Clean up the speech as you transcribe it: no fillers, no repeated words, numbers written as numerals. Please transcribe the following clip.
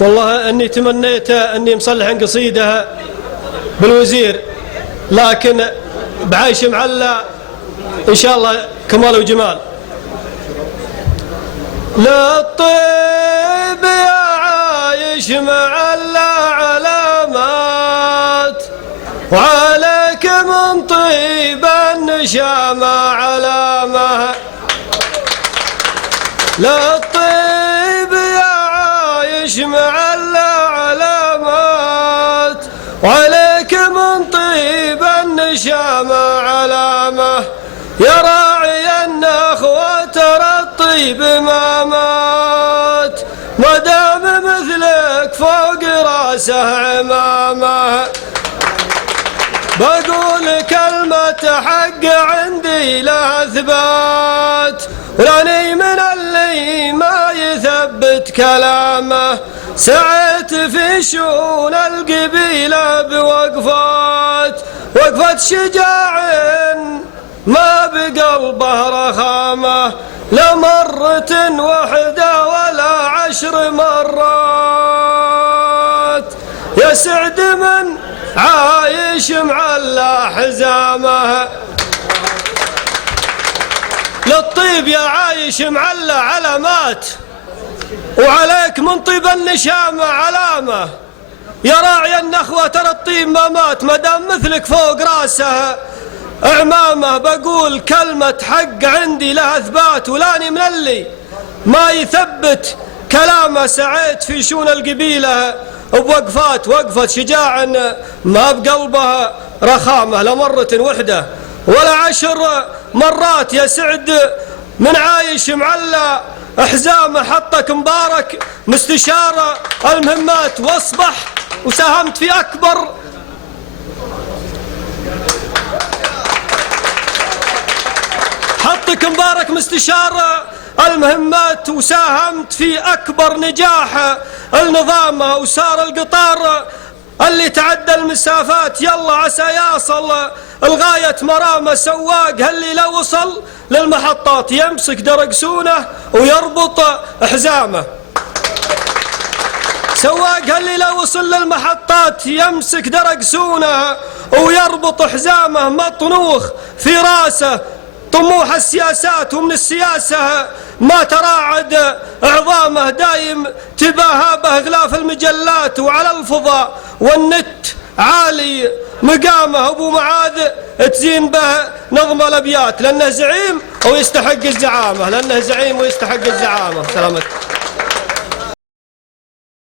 والله أني تمنيت أني مصلح قصيدة بالوزير، لكن بعايش معلى إن شاء الله كمال وجمال. للطيب يا عايش معلى علامات، وعليك من طيب النشامة علامة. للطيب يا عايش معلى علامات، وعليك من طيب النشامة علامة. يا راعي النخوة ترى الطيب ما مات، ما دام مثلك فوق راسه عمامه. بقول كلمة حق عندي لها ثبات، ولاني من اللي ما يثبت كلامه. سعيت في شؤون القبيلة بوقفات، وقفة شجاع ما بقلبه رخامة. لا مرة واحدة ولا 10 مرات، يا سعد من عايش معلى حزامه. للطيب يا عايش معلى علامات، وعليك من طيب النشامة علامة. يا راعي النخوة ترى الطيب ما مات، ما دام مثلك فوق راسه عمامه. بقول كلمة حق عندي لها اثبات، ولاني من اللي ما يثبت كلامه. سعيت في شؤون القبيلة بوقفات، وقفة شجاع ما بقلبها رخامة. لا مرة وحدة ولا 10 مرات، يا سعد من عايش معلى حزامه. حطك مبارك مستشار المهمات، واصبح وساهمت في أكبر حطك مبارك مستشار المهمات، وساهمت في أكبر نجاح النظام. وصار القطار اللي تعدى المسافات يلا عسى يصل الغاية مرامه. سواق اللي لو وصل للمحطات يمسك درقسونه ويربط حزامه. سواق اللي لو وصل للمحطات يمسك درقسونه ويربط حزامه. مطنوخ في راسه طموح السياسات، ومن السياسة ما تراعد عظامه. دايم تباهى به غلاف المجلات، وعلى الفضاء والنت عالي مقامه. أبو معاذ تزين به نظم الأبيات، لأنه زعيم ويستحق الزعامة، لأنه زعيم ويستحق الزعامة. سلامتك.